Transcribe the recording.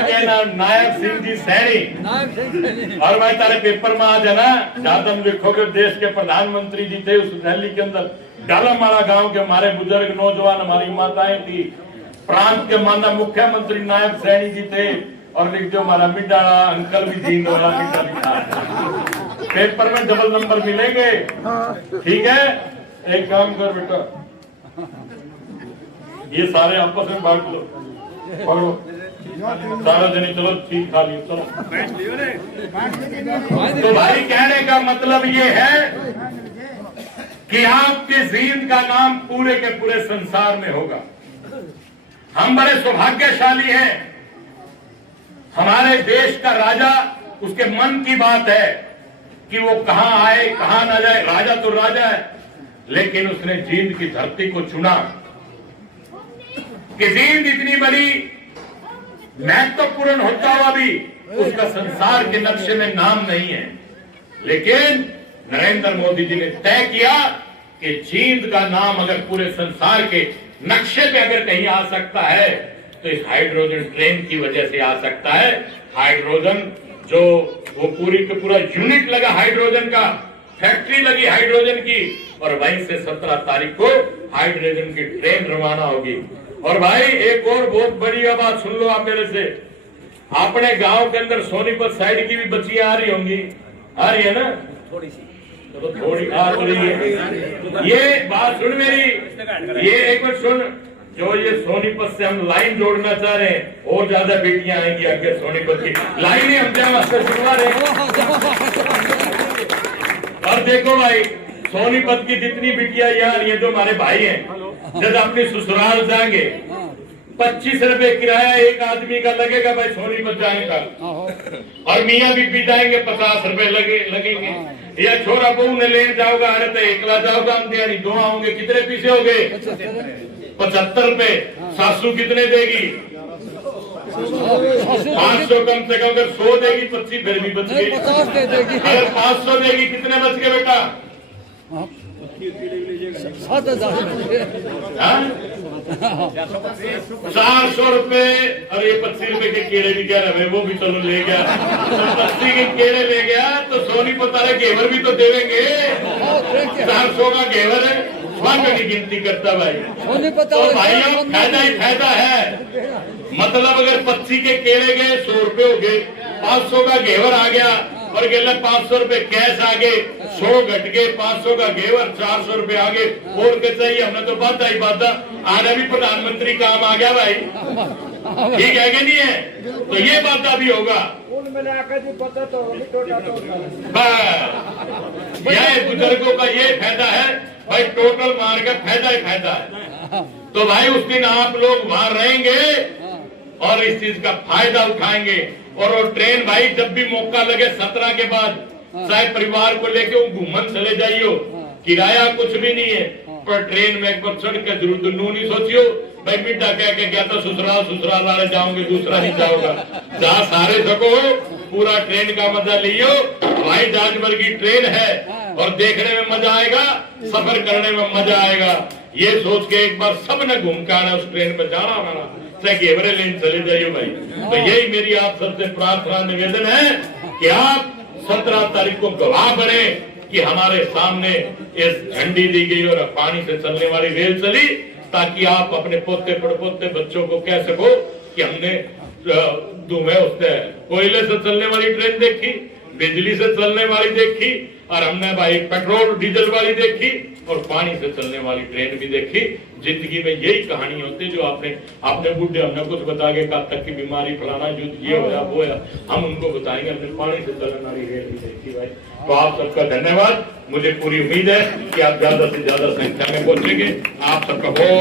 क्या नाम नायब सिंह जी सैनी। और भाई तारे पेपर में आज है ना, जहां तुम लिखोगे देश के प्रधानमंत्री जी थे उस रैली के अंदर, डालामाला गांव के हमारे बुजुर्ग नौजवान हमारी माताएं थी, प्रांत के माननीय मुख्यमंत्री नायब सैनी जी थे, और लिख दो हमारा मिड्डा अंकल भी जींद वाला मिड्डा लिखा। पेपर में डबल नंबर मिलेंगे, ठीक है। एक काम कर बेटा, ये सारे आपस में बांट लो, पढ़ो सारा जने, चलो ठीक खा लियो, चलो। तो भाई कहने का मतलब ये है कि आपके जींद का नाम पूरे के पूरे संसार में होगा। हम बड़े सौभाग्यशाली हैं, हमारे देश का राजा, उसके मन की बात है कि वो कहां आए कहां ना जाए। राजा तो राजा है, लेकिन उसने जींद की धरती को चुना कि जींद इतनी बड़ी महत्वपूर्ण होता हुआ भी उसका संसार के नक्शे में नाम नहीं है। लेकिन नरेंद्र मोदी जी ने तय किया कि जींद का नाम अगर पूरे संसार के नक्शे पे अगर कहीं आ सकता है तो इस हाइड्रोजन ट्रेन की वजह से आ सकता है। हाइड्रोजन जो वो पूरी का पूरा यूनिट लगा हाइड्रोजन का, फैक्ट्री लगी हाइड्रोजन की, और वहीं से 17 तारीख को हाइड्रोजन की ट्रेन रवाना होगी। और भाई एक और बहुत बड़ी बात सुन लो आप मेरे से, अपने गांव के अंदर सोनीपत साइड की भी बच्चियां आ रही होंगी, आ रही है ना, थोड़ी सी तो थोड़ी आ रही है। ये बात सुन मेरी, ये एक बार सुन, जो ये सोनीपत से हम लाइन जोड़ना चाह रहे हैं, और ज्यादा बेटियां आएंगी आगे सोनीपत की लाइनें हम शुरुआ रहे हैं। और देखो भाई, सोनीपत की जितनी बिटिया यहाँ ये जो हमारे भाई हैं, जब अपने ससुराल जाएंगे 25 रुपए किराया एक आदमी का लगेगा भाई सोनीपत जाने का, और मियाँ बीबी जाएंगे 50 रुपए लगेंगे। या छोरा बहू ने लेने जाओगा, अरे तो एकला जाओगा, हम दिहाड़ी दो आओगे, कितने पीछे हो गए 75 रुपए। सासू कितने देगी 500 कम से कम, अगर 100 देगी 25 फिर भी बच गई, अगर 500 देगी कितने बच गए बेटा 400 रुपए। और ये 25 रुपए के केले भी क्या रहे, वो भी चलो ले गया, 80 के केले ले गया तो सोनीपत वाले घेवर भी तो देवेंगे। 400 का घेवर है, की गिनती करता भाई। तो भाइयों फायदा ही फायदा है। मतलब अगर 25 के केले गए 100 रुपए हो गए, 500 का घेवर आ गया, और गेला 500 रुपए कैश आ गए, 100 घट गए, 500 का घेवर 400 रुपए आ गए। और क्या चाहिए, हमने तो बात ही बात, आने भी प्रधानमंत्री काम आ गया भाई, ठीक है कि नहीं है। तो ये बात भी होगा, यह बुजुर्गों का ये फायदा है भाई, टोटल मार का फायदा ही फायदा है। तो भाई उस दिन आप लोग वहां रहेंगे और इस चीज का फायदा उठाएंगे। और वो ट्रेन भाई जब भी मौका लगे 17 के बाद, चाहे परिवार को लेके वो घूमन चले जाइयो, किराया कुछ भी नहीं है, पर ट्रेन में एक बार चढ़ के जरूर नू नहीं सोचियो भाई मिड्डा कह के गया तो ससुराल वाले जाओगे, दूसरा नहीं जाओगा। जहाँ सारे सको पूरा ट्रेन का मजा लियो। भाई जहाज की ट्रेन है और देखने में मजा आएगा, सफर करने में मजा आएगा। ये सोच के एक बार सबने घूम के आना, उस ट्रेन में जाना आना, चाहे घेवरे लेन चले जाइयो भाई। तो यही मेरी आप सबसे प्रार्थना निवेदन है कि आप 17 तारीख को गवाह बने कि हमारे सामने इस झंडी दी गई और पानी से चलने वाली रेल चली, ताकि आप अपने पोते पड़पोते बच्चों को कह सको कि हमने धुएं उससे कोयले से चलने वाली ट्रेन देखी, बिजली से चलने वाली देखी, और हमने भाई पेट्रोल डीजल वाली देखी, और पानी से चलने वाली ट्रेन भी देखी। जिंदगी में यही कहानी होती है जो आपने बुढ़े हमने कुछ बता के कब तक की बीमारी फलाना युद्ध ये होया वो होया, हम उनको बताएंगे हमने पानी से चलने वाली रेल भी देखी भाई। तो आप सबका धन्यवाद। मुझे पूरी उम्मीद है कि आप ज्यादा से ज्यादा संख्या में पहुंचेंगे। आप सबका बहुत